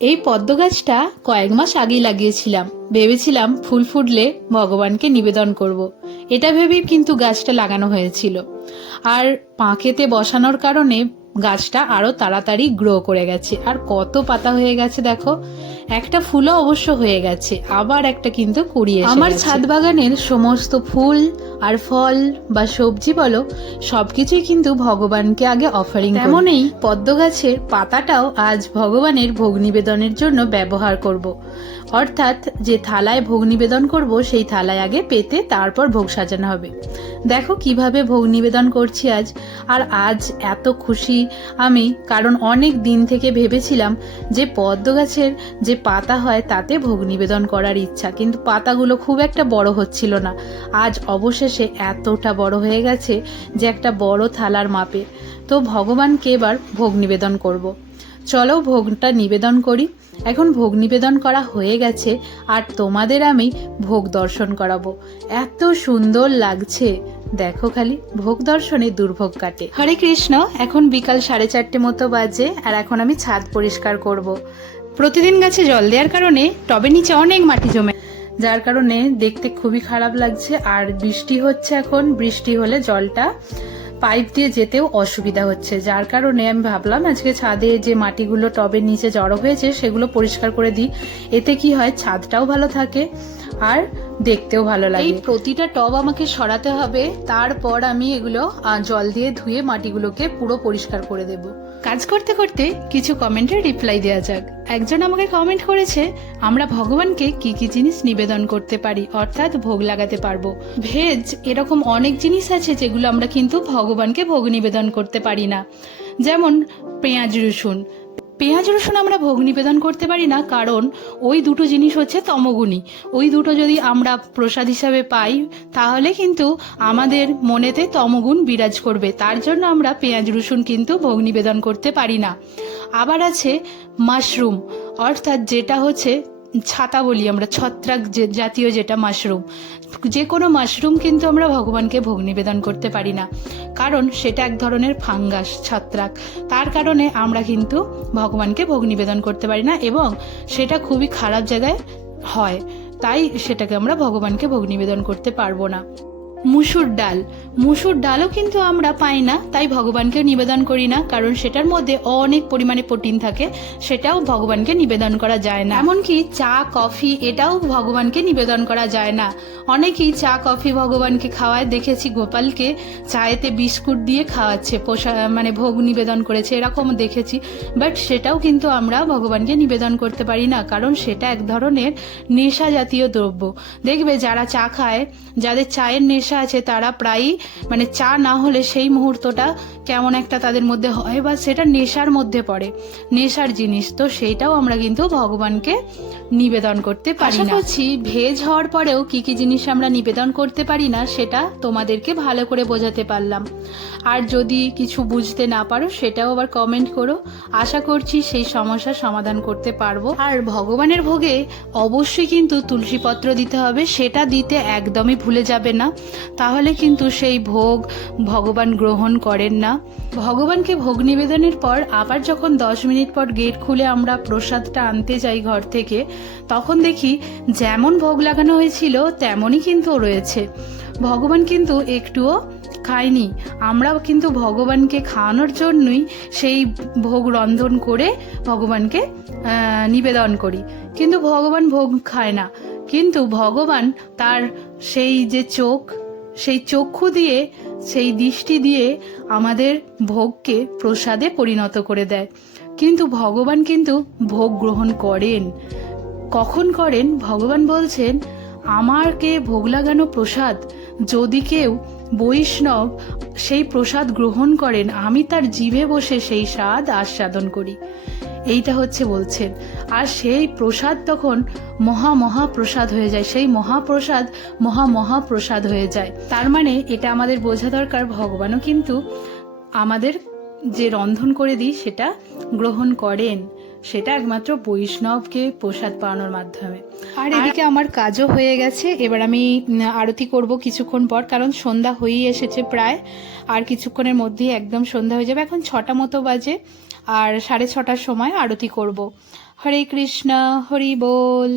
এই পদ্ম গাছটা কয়েক মাস আগেই লাগিয়েছিলাম। ভেবেছিলাম ফুল ফুটলে ভগবানকে নিবেদন করব। এটা ভেবেই কিন্তু গাছটা লাগানো হয়েছিল। আর পাঁকেতে বসানোর কারণে গাছটা আরো তাড়াতাড়ি গ্রো করে গেছে। আর কত পাতা হয়ে গেছে দেখো, একটা ফুলও অবশ্য হয়ে গেছে, আবার একটা কিন্তু কুড়িয়ে এসে আমার ছাদ বাগানের সমস্ত ফুল আর ফল বা সবজি বলো, সবকিছুই কিন্তু ভগবানকে আগে অফারিং। তেমনই পদ্ম গাছের পাতাটাও আজ ভগবানের ভোগ নিবেদনের জন্য ব্যবহার করব। অর্থাৎ যে থালায় ভোগ নিবেদন করব সেই থালায় আগে পেতে তারপর ভোগ সাজানো হবে। দেখো কিভাবে ভোগ নিবেদন করছি আজ। আর আজ এত খুশি আমি, কারণ অনেক দিন থেকে ভেবেছিলাম যে পদ্ম গাছের যে পাতা হয় তাতে ভোগ নিবেদন করার ইচ্ছা, কিন্তু পাতাগুলো খুব একটা বড় হচ্ছিল না। আজ অবশেষে এতটা বড় হয়ে গেছে যে একটা বড় থালার মাপে। তো ভগবানকে এবার ভোগ নিবেদন করব। চলো ভোগটা নিবেদন করি। এখন ভোগ নিবেদন করা হয়ে গেছে আর তোমাদের আমি ভোগ দর্শন করাবো। এত সুন্দর লাগছে, দেখো খালি ভোগ দর্শনে দুর্ভোগ কাটে। হরে কৃষ্ণ। এখন বিকাল 4:30 মতো বাজে আর এখন আমি ছাদ পরিষ্কার করব। প্রতিদিন গাছে জল দেওয়ার কারণে টবের নিচে অনেক মাটি জমে, যার কারণে দেখতে খুবই খারাপ লাগছে। আর বৃষ্টি হচ্ছে, এখন বৃষ্টি হলে জলটা পাইপ দিয়ে যেতেও অসুবিধা হচ্ছে, যার কারণে আমি ভাবলাম আজকে ছাদে যে মাটিগুলো টবের নিচে জড়ো হয়েছে সেগুলো পরিষ্কার করে দিই। এতে কি হয়, ছাদটাও ভালো থাকে আর দেখতেও ভালো লাগে। এই প্রতিটা টব আমাকে সরাতে হবে, তারপর আমি এগুলো জল দিয়ে ধুয়ে মাটিগুলোকে পুরো পরিষ্কার করে দেব। কাজ করতে করতে কিছু কমেন্টের রিপ্লাই দেওয়া যাক। একজন আমাকে কমেন্ট করেছে, আমরা ভগবানকে কি কি জিনিস নিবেদন করতে পারি, অর্থাৎ ভোগ লাগাতে পারবো। ভেজ এরকম অনেক জিনিস আছে যেগুলো আমরা কিন্তু ভগবানকে ভোগ নিবেদন করতে পারি না। যেমন পেঁয়াজ রসুন। পেঁয়াজ রসুন আমরা ভোগ নিবেদন করতে পারি না, কারণ ওই দুটো জিনিস হচ্ছে তমগুণী। ওই দুটো যদি আমরা প্রসাদ হিসাবে পাই তাহলে কিন্তু আমাদের মনেতে তমগুণ বিরাজ করবে, তার জন্য আমরা পেঁয়াজ রসুন কিন্তু ভোগ নিবেদন করতে পারি না। আবার আছে মাশরুম, অর্থাৎ যেটা হচ্ছে ছাতা বলি আমরা, ছত্রাক জাতীয় যেটা মাশরুম, যে কোনো মাশরুম কিন্তু আমরা ভগবানকে ভোগ নিবেদন করতে পারি না, কারণ সেটা এক ধরনের ফাঙ্গাস, ছত্রাক। তার কারণে আমরা কিন্তু ভগবানকে ভোগ নিবেদন করতে পারি না এবং সেটা খুবই খারাপ জায়গায় হয়, তাই সেটাকে আমরা ভগবানকে ভোগ নিবেদন করতে পারবো না। মুসুর ডাল, মুসুর ডালও কিন্তু আমরা পাই না, তাই ভগবানকে নিবেদন করি না, কারণ সেটার মধ্যে অনেক পরিমাণে প্রোটিন থাকে, সেটাও ভগবানকে নিবেদন করা যায় না। এমনকি চা কফি এটাও ভগবানকে নিবেদন করা যায় না। অনেকেই চা কফি ভগবানকে খাওয়ায়, দেখেছি গোপালকে চায়েতে বিস্কুট দিয়ে খাওয়াচ্ছে, মানে ভোগ নিবেদন করেছে, এরকম দেখেছি। বাট সেটাও কিন্তু আমরা ভগবানকে নিবেদন করতে পারি না, কারণ সেটা এক ধরনের নেশা জাতীয় দ্রব্য। দেখবে যারা চা খায়, যাদের চায়ের নেশা আছে, তারা প্রায়ই মানে চা না হলে সেই মুহূর্তটা কেমন একটা তাদের মধ্যে হয়, বা সেটা নেশার মধ্যে পড়ে, নেশার জিনিস। তো সেইটাও আমরা কিন্তু ভগবানকে নিবেদন করতে পারি না। আশা করছি ভেজ হওয়ার পরেও কি কি জিনিস আমরা নিবেদন করতে পারি না সেটা তোমাদেরকে ভালো করে বোঝাতে পারলাম। আর যদি কিছু বুঝতে না পারো সেটাও আবার কমেন্ট করো, আশা করছি সেই সমস্যার সমাধান করতে পারবো। আর ভগবানের ভোগে অবশ্যই কিন্তু তুলসী পত্র দিতে হবে, সেটা দিতে একদমই ভুলে যাবে না, তাহলে কিন্তু সেই ভোগ ভগবান গ্রহণ করেন না। ভগবানকে ভোগ নিবেদনের পর আবার যখন 10 মিনিট পর গেট খুলে আমরা প্রসাদটা আনতে যাই ঘর থেকে, তখন দেখি যেমন ভোগ লাগানো হয়েছিল তেমনই কিন্তু রয়েছে। ভগবান কিন্তু একটুও খায়নি। আমরাও কিন্তু ভগবানকে খাওয়ানোর জন্যই সেই ভোগ রন্ধন করে ভগবানকে নিবেদন করি, কিন্তু ভগবান ভোগ খায় না। কিন্তু ভগবান তার সেই যে চোখ, সেই চক্ষু দিয়ে, সেই দৃষ্টি দিয়ে আমাদের ভোগকে প্রসাদে পরিণত করে দেয়। কিন্তু ভগবান কিন্তু ভোগ গ্রহণ করেন। কখন করেন? ভগবান বলছেন, আমাকে ভোগ লাগানো প্রসাদ যদি কেউ বৈষ্ণব সেই প্রসাদ গ্রহণ করেন, আমি তার জিভে বসে সেই স্বাদ আস্বাদন করি। এইটা হচ্ছে বলছেন। আর সেই প্রসাদ তখন মহাপ্রসাদ হয়ে যায়, সেই মহাপ্রসাদ মহাপ্রসাদ হয়ে যায়। তার মানে এটা আমাদের বোঝা দরকার, ভগবানও কিন্তু আমাদের যে রন্ধন করে দিই সেটা গ্রহণ করেন, সেটা একমাত্র বৈষ্ণবকে প্রসাদ পাওয়ানোর মাধ্যমে। আর এদিকে আমার কাজও হয়ে গেছে, এবার আমি আরতি করব কিছুক্ষণ পর, কারণ সন্ধ্যা হয়েই এসেছে প্রায়, আর কিছুক্ষণের মধ্যেই একদম সন্ধ্যা হয়ে যাবে। এখন 6টা মতো বাজে আর 6:30টার সময় আরতি করব। হরে কৃষ্ণ, হরি বল।